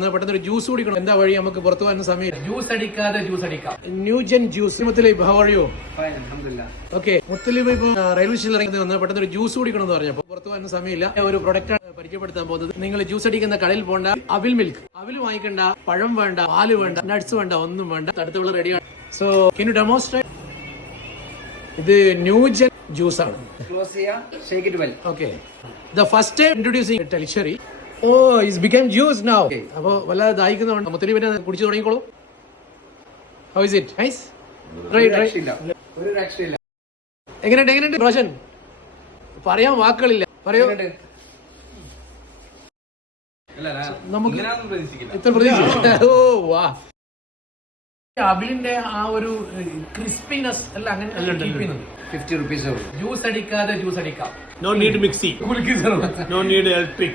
എന്നാ പെട്ടെന്ന് ഒരു ജ്യൂസ് കുടിക്കണം. എന്താ വഴി? നമുക്ക് പുറത്തു പോകാൻ സമയം. ജ്യൂസ് അടിക്കാതെ ജ്യൂസ് അടിക്കാം. New gen juice. Muthalib how are you okay Muthalib ഇപ്പൊ റെയിൽവേ സ്റ്റേഷനിൽ ഇറങ്ങി വന്ന് പെട്ടെന്ന് ഒരു ജ്യൂസ് കുടിക്കണം എന്ന് പറഞ്ഞപ്പോൾ പുറത്തു പോകാൻ സമയമില്ല. ഒരു പ്രൊഡക്റ്റ് ആണ് പരിചയപ്പെടുത്താൻ പോകുന്നത്. നിങ്ങൾ ജ്യൂസ് അടിക്കുന്ന കടയിൽ പോകണ്ട അവിൽ മിൽക്ക് അവിൽ വാങ്ങിക്കണ്ട. പഴം വേണ്ട പാൽ വേണ്ട നട്സ് വേണ്ട ഒന്നും വേണ്ട. തടുത്തുള്ള റെഡിയാണ് സോ കെൻ യു ഡെമോൺസ്ട്രേറ്റ് ഇത് ന്യൂജൻ ജ്യൂസ് ആണ് okay the first introducing Tellicherry oh is become juice now അപ്പോൾ വല്ലാതെ ദാഹിക്കുന്നതുകൊണ്ട് മുത്തലി പിന്നെ കുടിച്ചു തുടങ്ങിക്കോളൂ. ഹൗ ഇസ് ഇറ്റ് നൈസ് ഒരു രക്ഷയില്ല. എങ്ങനെയുണ്ട് എങ്ങനെയുണ്ട് റോഷൻ പറയാൻ വാക്കുകളില്ല. പറയൂ. നമുക്ക് ഇത്ര പ്രതീക്ഷ ഓ വാ. അബിലിന്റെ ആ ഒരു ക്രിസ്പിനെസ് അല്ല അങ്ങനെ ഫിഫ്റ്റി റുപ്പീസ് ജ്യൂസ് അടിക്കാതെ ജ്യൂസ് അടിക്കാം. No need mixie no need electric.